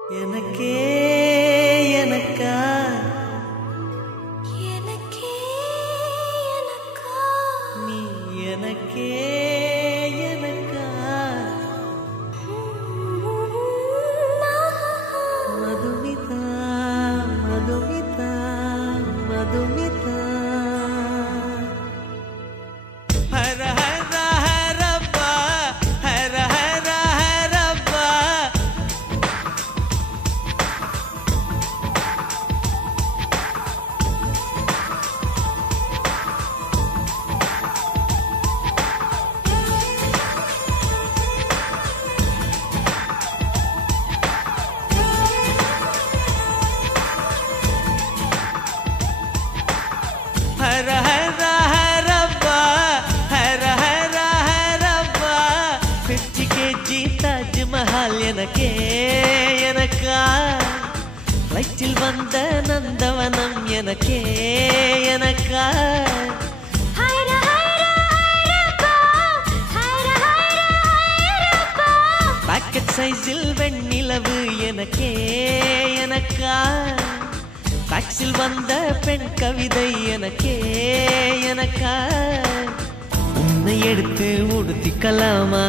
எனக்கே எனக்கா எனக்கே எனக்கா நீ எனக்கே எனக்கா மதுமிதா மதுமிதா மதுமிதா ஹர ஹர ஹரப்பா ஹர ஹர ஹரப்பா ஹர ஹர ஹரப்பா ஹர ஹர ஹரப்பா 50 kg தாஜ்மஹால் எனக்கே எனக்கா ஃப்ளைட்டில் வந்த நந்தவனம் எனக்கே எனக்கா ஹைர ஹைர ஹைரப்பா ஹைர ஹைர ஹைரப்பா பாக்கெட் சைஸில் வெண்ணிலவு எனக்கே எனக்கா டாக்ஸில் வந்த பெண் கவிதை எனக்கே எனக்கா உன்னை எடுத்து உடுத்திக்கலாமா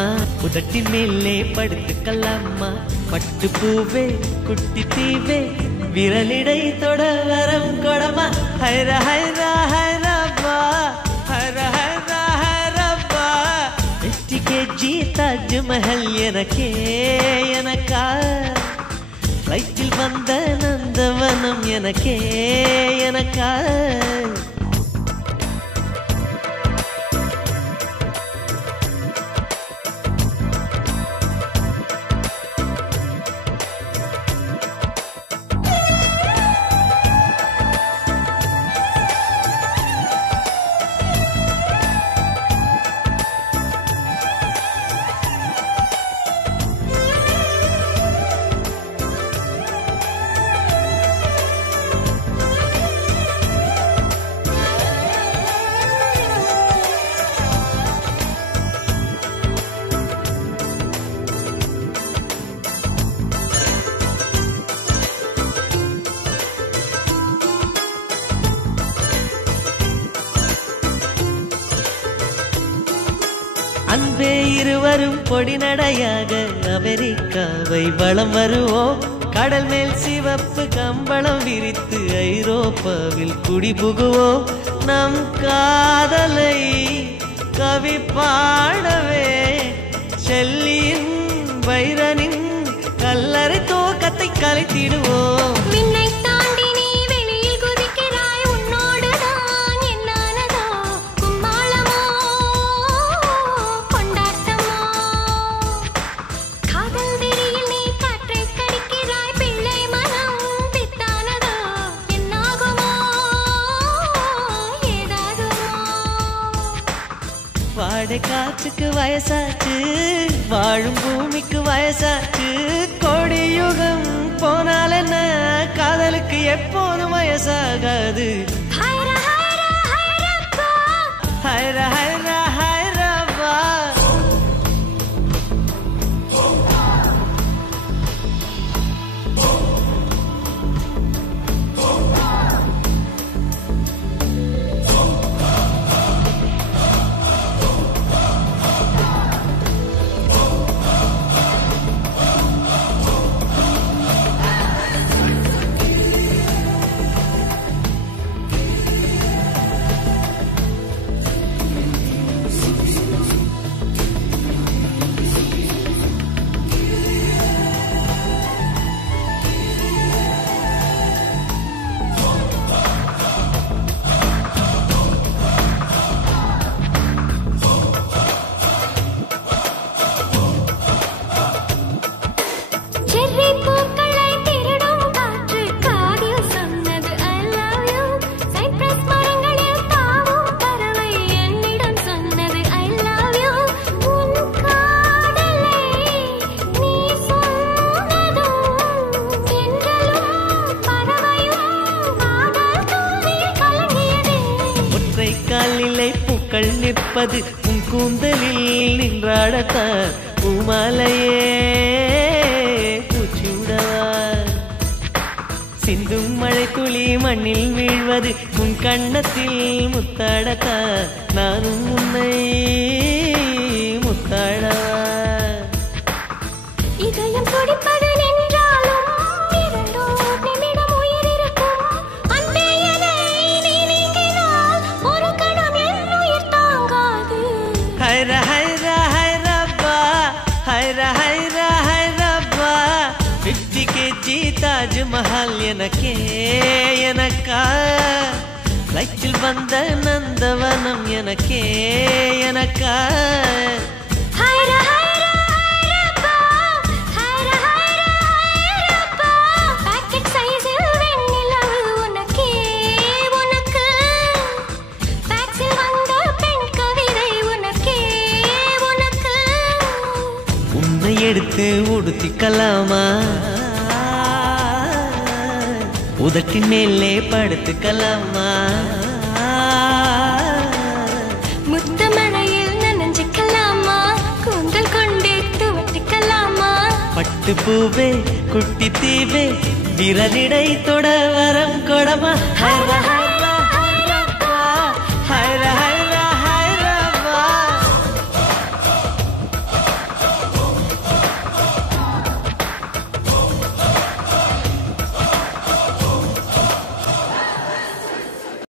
உதட்டின் மேலே படுத்துக்கலாமா பட்டு பூவே குட்டி தீவே விரலிடை தொட வரம் கொடமா ஹைர ஹைர ஹைரப்பா ஹர ஹர ஹரப்பா 50 kg தாஜ்மஹல் எனக்கே எனக்கா ஃப்ளைட்டில் வந்த நந்தவனம் எனக்கே எனக்கா அன்பே இருவரும் பொடி நடையாக அமெரிக்காவை வலம் வருவோம் கடல் மேல் சிவப்பு கம்பளம் விரித்து ஐரோப்பாவில் குடிபுகுவோம் நம் காதலை கவி பாடவே ஷெல்லியின் வைரனின் கல்லறை தோக்கத்தை கலைத்திடுவோம் மின்னை தாண்டி நீ வெளியில் குதிக்கிறாய் உன்னோடுதான் என்னானதோ கும்மாளமோ கொண்டாட்டமோ காதல் வெறியில் நீ காற்றை கடிக்கிறாய் பிள்ளை மனம் பித்தானதோ என்னாகுமோ ஏதாகுமோ வாடை காற்றுக்கு வயசாச்சு வாழும் பூமிக்கு வயசாச்சு கொடியுகம் போனால் என்ன காதலுக்கு எப்போதும் வயசாகாது ஹைர ஹைர ஹைரப்பா ஹைர ஹைர ஹைரப்பா செர்ரி பூக்களை திருடும் காற்று காதில் சொன்னது I love you சைப்ரஸ் மரங்களில் தாவும் பறவை என்னிடம் சொன்னது I love you உன் காதலை நீ சொன்னதும் என்றலும் பறவையும் காதல் தூவில் கலங்கியதே ஒற்றை காலிலே பூக்கள் நிற்பது உன் கூந்தலில் நின்றாடத்தான் பூமாலையே பூச்சி விடவா மண்ணில் வீழ்வது உன் கண்ணத்தில் முத்தாடத்த நானும் உன்னை முத்தாடவா இதயம் துடிப்பது நின்றாலும் இரண்டோ நிமிடம் உயிர் இருக்கும் அன்பே என்னை நீ நீங்கினால் ஒரு கணம் என் உயிர் தாங்காது ஹைர ஹைர ஹைரப்பா ஹைர ஹைர ஹைரப்பா 50 kg தாஜ்மஹால் எனக்கே எனக்கா ஃப்ளைட்டில் வந்த நந்தவனம் எனக்கே எனக்கா ஹைர ஹைர ஹைரப்பா ஹைர ஹைர ஹைரப்பா பாக்கெட் சைஸில் வெண்ணிலவு உனக்கே உனக்கு டாக்ஸில் வந்த பெண் கவிதை உனக்கே உனக்கு உன்னை எடுத்து உடுத்திக்கலாமா உதட்டின் மேலே படுத்துக்கலாமா முத்தமழையில் நனைஞ்சுக்கலாமா கூந்தல் கொண்டு துவட்டிக்கலாமா பட்டு பூவே குட்டி தீவே விரலிடை தொட வரம் கொடமா ஹைர ஹைர